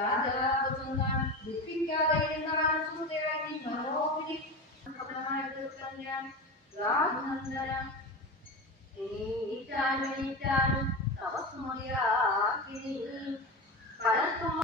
വ്യാജരാഗം ദുഃഖിക്കാതെ ഇരുന്നാലും സുഹൃതയായി മനോവിധി തീർക്കാൻ ഞാൻ രാഘനന്ദന എണീറ്റാലും തപസ്സുമതിയാക്കി പലർക്കും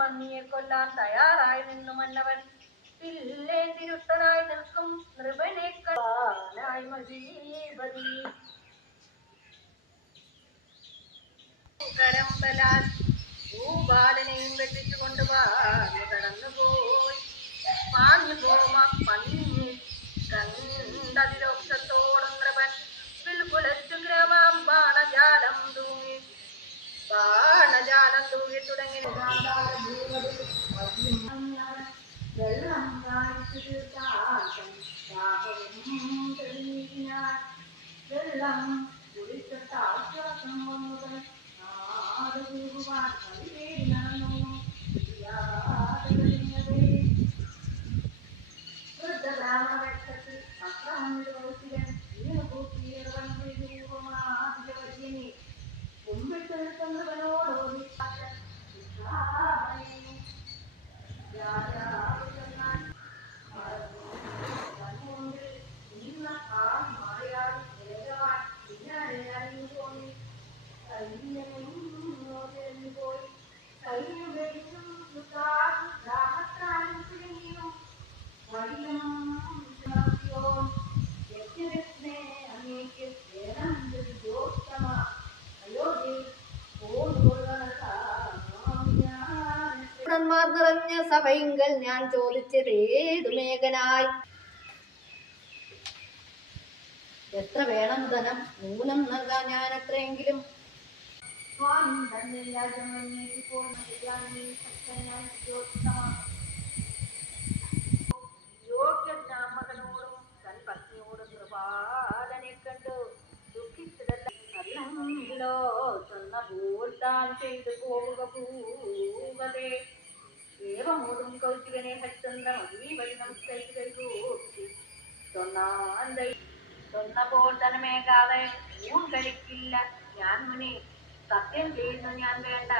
പന്നിയെ കൊല്ലാൻ തയ്യാറായി നിന്നു മന്നവൻ തിരുട്ടനായി നിൽക്കും നൃപനേക്കായി മതീപതി കരമ്പലാൽ ഭൂപാലനെയും വെട്ടിച്ചു കൊണ്ടുപോയി പാഞ്ഞു പോമ പന്നി കണ്ടതിരോക്ഷത്തോടും നൃപൻ പിൽകുലച്ചു ഗ്രമാം ബാണജാലം തൂങ്ങി തുടങ്ങി വെള്ളം കാണിച്ചു വെള്ളം കുടിച്ചിട്ട് ആശ്വാസം വന്നത് വൃദ്ധരാമവക്ഷത്തിൽ അക്രമോസിലൻ കുമ്പിട്ട് നിൽക്കുന്നവനോടോടി നിറഞ്ഞ സഭയിങ്കൽ ഞാൻ ചോദിച്ചതേതു മേഘനായി എത്ര വേണം ധനം മൂലം നൽകാൻ ഞാൻ എത്രയെങ്കിലും യോഗ്യനാമകനോടും തൻ പത്നിയോടും കൃപാലനെ കണ്ടു ദുഃഖിച്ചതല്ല അല്ലെങ്കിലോ ചെന്നപ്പോൾ താൻ ചെയ്തു പോവുക പൂവതേ ഏവമോടും കൗശികനെ ഹരിചന്ദ്രമീവഴി നമസ്കരിച്ചു തൊന്നപ്പോൾ ധനമേകാതെ ഊൺ കഴിക്കില്ല ഞാൻ മുനി സത്യം ചെയ്യുന്നു ഞാൻ വേണ്ട